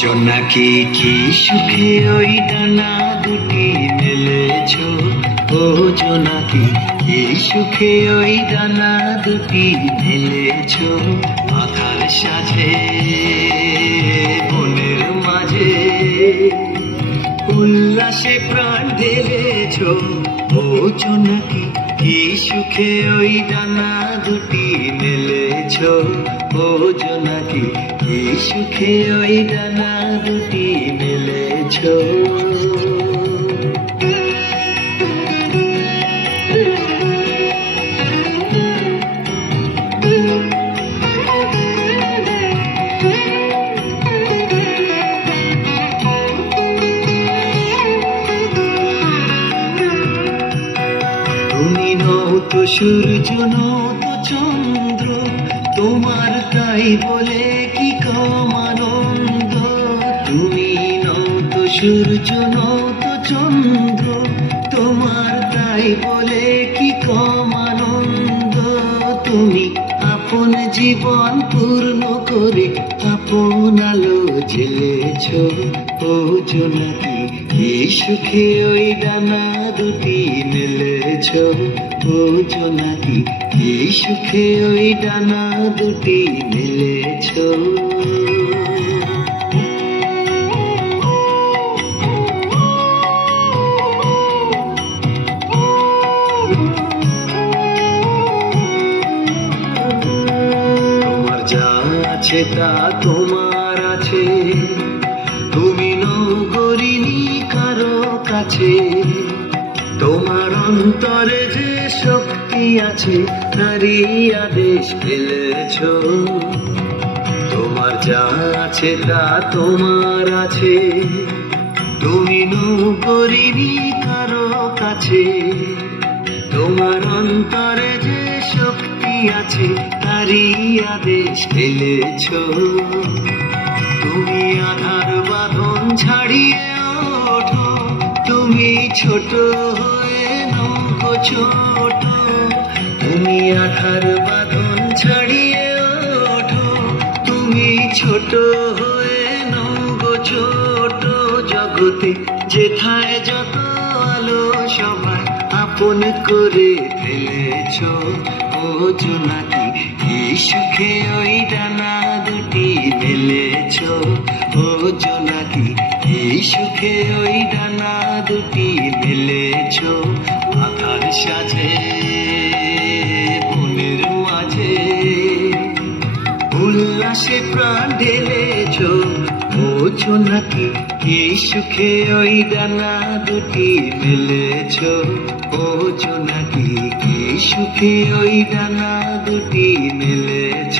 জোনাকি কি সুখে ওই ডানা দুটি মেলেছ, ও জোনাকি কি সুখে ওই ডানা দুটি মেলেছ। আধার সাজে বনের মাঝে উল্লাসে প্রাণ ঢেলেছ, ও জোনাকি কি সুখে ওই ডানা দুটি মেলেছ, ও জোনাকি কি সুখে ওই ডানা দুটি মেলেছ। তুমি নও তো সূর্য নও তো চন্দ্র, তোমার তাই বলে কি কম আনন্দ। তুমি নও তো সূর্য নও তো চন্দ্র, তোমার তাই বলে কি কম আনন্দ। তুমি আপন জীবন পূর্ণ করে আপন আলো জ্বেলেছ, ও জোনাকি কি সুখে ওই ডানা দুটি মেলেছ, ও জোনাকি কি সুখে ওই ডানা দুটি মেলেছ। তোমার যা আছে তা তোমার আছে, তুমি নও গরিনি কারো কাছে। তোমার অন্তরে যে শক্তি আছে তারই আদেশ ফেলেছ। তোমার যা আছে তা তোমার আছে, তুমি নও গরিনি কারো কাছে। তোমার অন্তরে যে শক্তি আছে তারই আদেশ ফেলেছ। তুমি আধার বাঁধন ছাড়িয়ে ওঠো, তুমি ছোট হয়ে নৌকো ছোট। তুমি আধার বাঁধন ছাড়িয়ে ওঠো, তুমি ছোট হয়ে নৌকো ছোট। জগতে যেথায় যত আলো সবাই আপন করে ফেলেছ, ও জোনাকি কি সুখে ওই ডানা দুটি মেলেছ, ও জোনাকি কি সুখে ওই ডানা দুটি মেলেছ। আধার সাজে বনের মাঝে উল্লাসে প্রাণ ঢেলেছ, ও জোনাকি কি সুখে ওই ডানা দুটি মেলেছ, ও জোনাকি কি সুখে ওই ডানা দুটি মেলেছ।